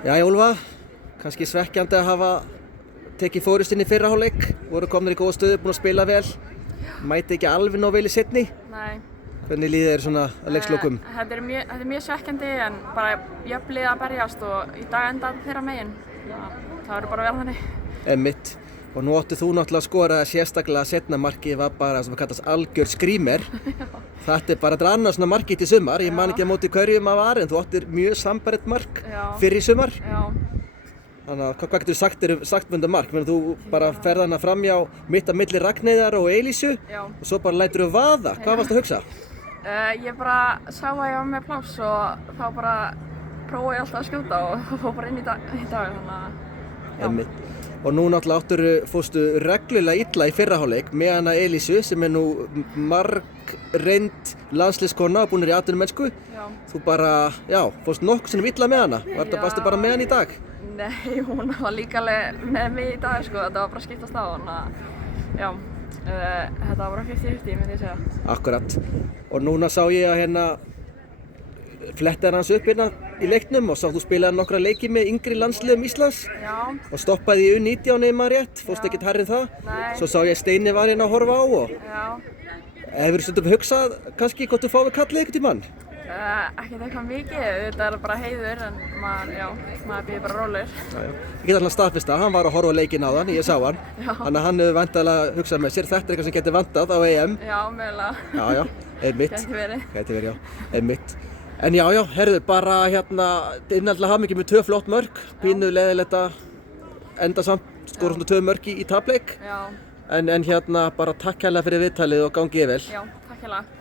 Jæja Úlfa, kannski svekkjandi að hafa tekið fórustinn í fyrra hálfleik, voru komnir í góða stöðu, búin að spila vel, mæti ekki alveg nóg vel í seinni. Nei. Hvernig líður þér svona að leikslokum? Þetta er mjög svekkjandi en bara jöfn lið að berjast og í dag enda þeirra megin. Það verður bara vel þannig. Einmitt. Og nú áttu þú náttúrulega að skora sérstaklega seinna markið var bara sem að kallast algjör skrímer. Þetta er bara annað svona markið í sumar, ég man ekki á móti hverjum að var en þú áttir mjög sambærilegt mark fyrir í sumar. Já. Þannig að hvað getur sagt um þetta mark? Þú bara ferð hana framjá mitt á milli Ragnheiðar og Elísu og svo bara lætur þú vaða. Hvað varstu að hugsa? Ég bara sá að ég var með pláss og þá bara prófaði ég alltaf að skjóta og fór bara inn í dag þannig að Einmitt. Og nú náttúrulega fórstu reglulega illa í fyrra hálfleik með hana Elísu sem er nú margreynd landsliðskona og búin í atvinnumennsku. Þú bara, fórst nokkuð sinnum illa með hana. Varstu bara með hana í dag? Nei, hún var líka alveg með mig í dag sko, þetta var bara skiptast á þannig að þetta var bara 50-50 myndi ég segja. Akkurat. Og núna sá ég að hérna flettaði hans upp hérna í leiknum og sá þú spilaði nokkra leiki með yngri landsliðum Íslands og stoppaði í U19 ef maður rétt, fórst ekkert hærri en það. Nei. Svo sá ég að Steini var hérna að horfa á og hefurðu stundum hugsað kannski hvort þú fáið kallið einhvern tímann? Ekkert eitthvað mikið, þetta er bara heiður en maður býður bara rólur. Ég get alltaf staðfesta, hann var að horfa á leikinn áðan, ég sá hann. Þannig að hann hefur væntanlega hugsað með sér, þetta er eitthvað sem getur vantað á EM. Já, mögulega. Já, einmitt. Gæti verið. Einmitt. En herðu, bara hérna, innanlega hafa mikið með 2 flott mörk, pínu leiðilegt að enda samt, skora svona 2 mörk í tapleik. Já. En hérna, bara takk hérlega fyrir viðtalið og gangið vel. Já, takk hérlega.